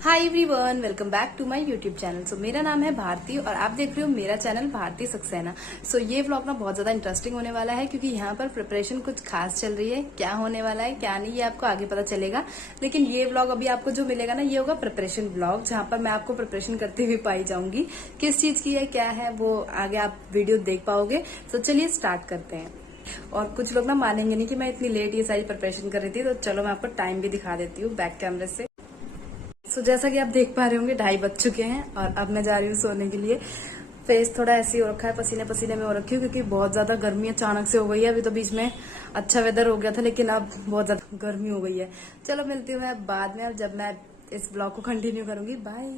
Hi everyone, welcome back to my YouTube channel. So मेरा नाम है भारती और आप देख रहे हो मेरा चैनल भारती सक्सेना। सो ये व्लॉग ना बहुत ज्यादा इंटरेस्टिंग होने वाला है क्योंकि यहाँ पर प्रिपरेशन कुछ खास चल रही है। क्या होने वाला है क्या नहीं ये आपको आगे पता चलेगा, लेकिन ये व्लॉग अभी आपको जो मिलेगा ना ये होगा प्रिपरेशन व्लॉग, जहाँ पर मैं आपको प्रिपरेशन करते हुए पाई जाऊंगी। किस चीज की है क्या है वो आगे आप वीडियो देख पाओगे। सो चलिए स्टार्ट करते हैं। और कुछ लोग ना मानेंगे नहीं कि मैं इतनी लेट ये सारी प्रिपरेशन कर रही थी, तो चलो मैं आपको टाइम भी दिखा देती हूँ बैक कैमरे से। जैसा कि आप देख पा रहे होंगे 2:30 बज चुके हैं और अब मैं जा रही हूँ सोने के लिए। फेस थोड़ा ऐसे ही हो रखा है, पसीने पसीने में हो रखी हूँ क्योंकि बहुत ज्यादा गर्मी अचानक से हो गई है। अभी तो बीच में अच्छा वेदर हो गया था लेकिन अब बहुत ज्यादा गर्मी हो गई है। चलो मिलती हूँ मैं बाद में, अब जब मैं इस ब्लॉग को कंटिन्यू करूंगी। बाय।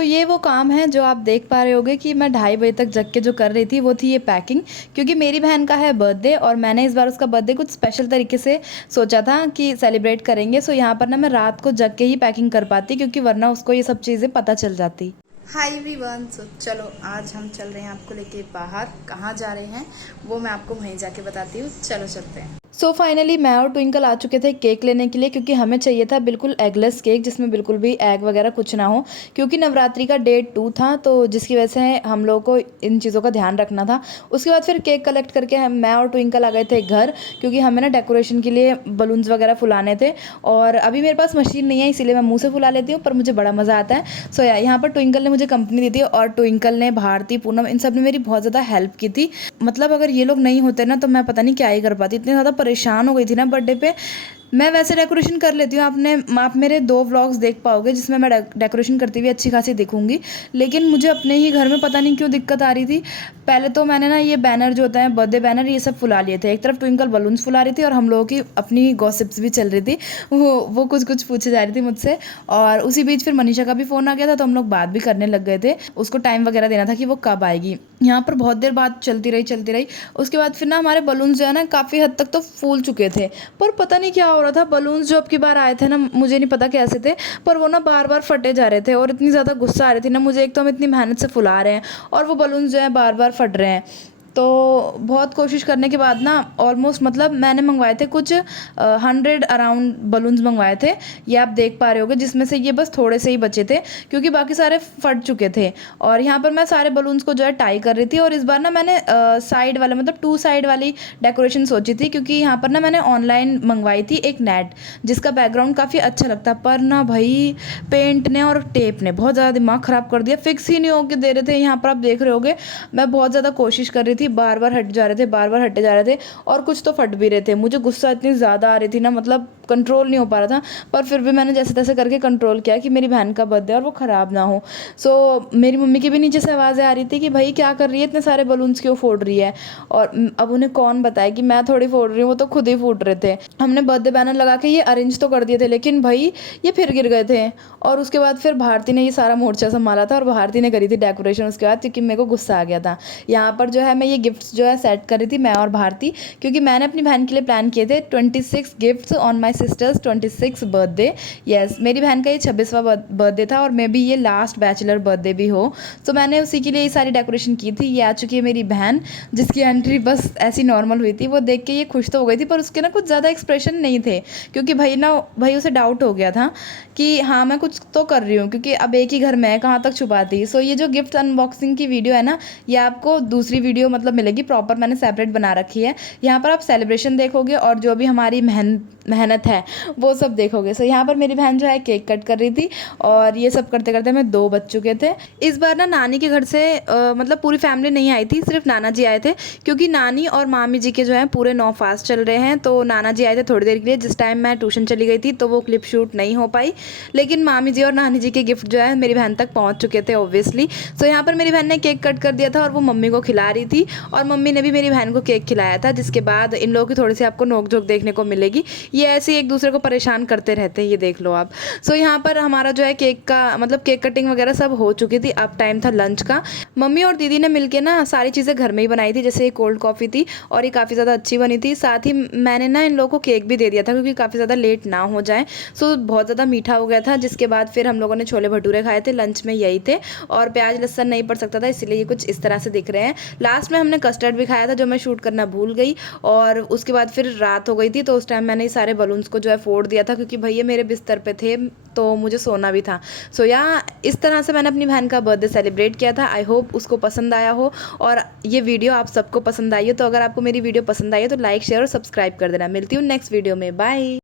ये वो काम है जो आप देख पा रहे होगे कि मैं 2:30 बजे तक जग के जो कर रही थी वो थी ये पैकिंग, क्योंकि मेरी बहन का है बर्थडे और मैंने इस बार उसका बर्थडे कुछ स्पेशल तरीके से सोचा था कि सेलिब्रेट करेंगे। यहाँ पर ना मैं रात को जग के ही पैकिंग कर पाती क्योंकि वरना उसको ये सब चीज़ें पता चल जाती। हाय एवरीवन, चलो आज हम चल रहे हैं आपको लेके बाहर। कहाँ जा रहे हैं वो मैं आपको वहीं जाके बताती हूँ। चलो चलते हैं। फाइनली मैं और ट्विंकल आ चुके थे केक लेने के लिए, क्योंकि हमें चाहिए था बिल्कुल एगलेस केक जिसमें बिल्कुल भी एग वगैरह कुछ ना हो, क्योंकि नवरात्रि का डे 2 था, तो जिसकी वजह से हम लोगों को इन चीज़ों का ध्यान रखना था। उसके बाद फिर केक कलेक्ट करके मैं और ट्विंकल आ गए थे घर, क्योंकि हमें ना डेकोरेशन के लिए बलून्स वगैरह फुलाने थे। और अभी मेरे पास मशीन नहीं है इसीलिए मैं मुँह से फुला लेती हूँ, पर मुझे बड़ा मज़ा आता है। यहाँ पर ट्विंकल ने मुझे कंपनी दी थी और ट्विंकल ने, भारती, पूनम, इन सब ने मेरी बहुत ज़्यादा हेल्प की थी। मतलब अगर ये लोग नहीं होते ना तो मैं पता नहीं क्या ही कर पाती। इतनी ज़्यादा परेशान हो गई थी ना बर्थडे पे। मैं वैसे डेकोरेशन कर लेती हूँ, आप मेरे 2 व्लॉग्स देख पाओगे जिसमें मैं डेकोरेशन करती हुई अच्छी खासी दिखूंगी, लेकिन मुझे अपने ही घर में पता नहीं क्यों दिक्कत आ रही थी। पहले तो मैंने ना ये बैनर जो होता है बर्थडे बैनर ये सब फुला लिए थे। एक तरफ ट्विंकल बलून्स फुला रही थी और हम लोगों की अपनी गॉसिप्स भी चल रही थी। वो कुछ कुछ पूछे जा रही थी मुझसे। और उसी बीच फिर मनीषा का भी फ़ोन आ गया था तो हम लोग बात भी करने लग गए थे। उसको टाइम वगैरह देना था कि वो कब आएगी। यहाँ पर बहुत देर बात चलती रही। उसके बाद फिर ना हमारे बलून्स जो है ना काफ़ी हद तक तो फूल चुके थे, पर पता नहीं क्या हो रहा था। बलून्स जो अब की बार आए थे ना, मुझे नहीं पता कैसे थे, पर वो ना बार बार फटे जा रहे थे और इतनी ज़्यादा गुस्सा आ रही थी ना मुझे। एक तो हम इतनी मेहनत से फुला रहे हैं और वो बलून्स जो है बार बार फट रहे हैं। तो बहुत कोशिश करने के बाद ना ऑलमोस्ट, मतलब मैंने मंगवाए थे कुछ 100 अराउंड बलून्स मंगवाए थे, ये आप देख पा रहे होगे, जिसमें से ये बस थोड़े से ही बचे थे क्योंकि बाकी सारे फट चुके थे। और यहाँ पर मैं सारे बलून्स को जो है टाई कर रही थी। और इस बार ना मैंने साइड वाले, मतलब 2 साइड वाली डेकोरेशन सोची थी, क्योंकि यहाँ पर ना मैंने ऑनलाइन मंगवाई थी एक नेट जिसका बैकग्राउंड काफ़ी अच्छा लगता, पर ना भाई पेंट ने और टेप ने बहुत ज़्यादा दिमाग ख़राब कर दिया। फिक्स ही नहीं होके दे रहे थे। यहाँ पर आप देख रहे होगे मैं बहुत ज़्यादा कोशिश कर रही थी, बार बार हट जा रहे थे, बार बार हटे जा रहे थे और कुछ तो फट भी रहे थे। मुझे गुस्सा इतनी ज़्यादा आ रही थी ना, मतलब कंट्रोल नहीं हो पा रहा था, पर फिर भी मैंने जैसे तैसे करके कंट्रोल किया कि मेरी बहन का बर्थडे और वो ख़राब ना हो। मेरी मम्मी की भी नीचे से आवाज़ें आ रही थी कि भाई क्या कर रही है, इतने सारे बलून्स क्यों फोड़ रही है। और अब उन्हें कौन बताए कि मैं थोड़ी फोड़ रही हूँ, वो तो खुद ही फूट रहे थे। हमने बर्थडे बैनर लगा के ये अरेंज तो कर दिए थे, लेकिन भाई ये फिर गिर गए थे। और उसके बाद फिर भारती ने ये सारा मोर्चा संभाला था और भारती ने करी थी डेकोरेशन उसके बाद, क्योंकि मेरे को गुस्सा आ गया था। यहाँ पर जो है मैं ये गिफ्ट्स जो है सेट कर रही थी, मैं और भारती, क्योंकि मैंने अपनी बहन के लिए प्लान किए थे 26 gifts on my sisters 26 birthday. Yes, मेरी बहन का ये 26वां बर्थडे था और मे बी ये लास्ट बैचलर बर्थडे भी हो। मैंने उसी के लिए ये सारी डेकोरेशन की थी। ये आ चुकी है मेरी बहन, जिसकी एंट्री बस ऐसी नॉर्मल हुई थी। वो देख के ये खुश तो हो गई थी, पर उसके ना कुछ ज़्यादा एक्सप्रेशन नहीं थे, क्योंकि भाई उसे डाउट हो गया था कि हाँ मैं कुछ तो कर रही हूँ, क्योंकि अब एक ही घर में है, कहाँ तक छुपाती। ये जो गिफ्ट अनबॉक्सिंग की वीडियो है ना, ये आपको दूसरी वीडियो मतलब मिलेगी, प्रॉपर मैंने सेपरेट बना रखी है। यहाँ पर आप सेलिब्रेशन देखोगे और जो भी हमारी मेहनत है वो सब देखोगे। यहाँ पर मेरी बहन जो है केक कट कर रही थी और ये सब करते करते मैं 2 बज चुके थे। इस बार ना नानी के घर से मतलब पूरी फैमिली नहीं आई थी, सिर्फ नाना जी आए थे, क्योंकि नानी और मामी जी के जो है पूरे 9 फास्ट चल रहे हैं। तो नाना जी आए थे थोड़ी देर के लिए, जिस टाइम मैं ट्यूशन चली गई थी, तो वो क्लिप शूट नहीं हो पाई। लेकिन मामी जी और नानी जी के गिफ्ट जो है मेरी बहन तक पहुँच चुके थे ऑब्वियसली। यहाँ पर मेरी बहन ने केक कट कर दिया था और वो मम्मी को खिला रही थी, और मम्मी ने भी मेरी बहन को केक खिलाया था, जिसके बाद इन लोगों की थोड़ी सी आपको नोक-झोंक देखने को मिलेगी। ये ऐसे ही एक दूसरे को परेशान करते रहते हैं, ये देख लो आप। यहाँ पर हमारा जो है केक का मतलब केक कटिंग वगैरह सब हो चुकी थी। अब टाइम था लंच का। मम्मी और दीदी ने मिलके ना सारी चीज़ें घर में ही बनाई थी, जैसे कोल्ड कॉफ़ी थी और ये काफ़ी ज़्यादा अच्छी बनी थी। साथ ही मैंने ना इन लोगों को केक भी दे दिया था, क्योंकि काफ़ी ज़्यादा लेट ना हो जाए। बहुत ज़्यादा मीठा हो गया था। जिसके बाद फिर हम लोगों ने छोले भटूरे खाए थे, लंच में यही थे, और प्याज लहसुन नहीं पड़ सकता था, इसलिए ये कुछ इस तरह से दिख रहे हैं। लास्ट में हमने कस्टर्ड भी खाया था, जो मैं शूट करना भूल गई। और उसके बाद फिर रात हो गई थी, तो उस टाइम मैंने सारे बलून्स को जो है फोड़ दिया था, क्योंकि भैया मेरे बिस्तर पे थे तो मुझे सोना भी था। सो या इस तरह से मैंने अपनी बहन का बर्थडे सेलिब्रेट किया था। आई होप उसको पसंद आया हो और ये वीडियो आप सबको पसंद आई हो। तो अगर आपको मेरी वीडियो पसंद आई है तो लाइक शेयर और सब्सक्राइब कर देना। मिलती हूँ नेक्स्ट वीडियो में, बाय।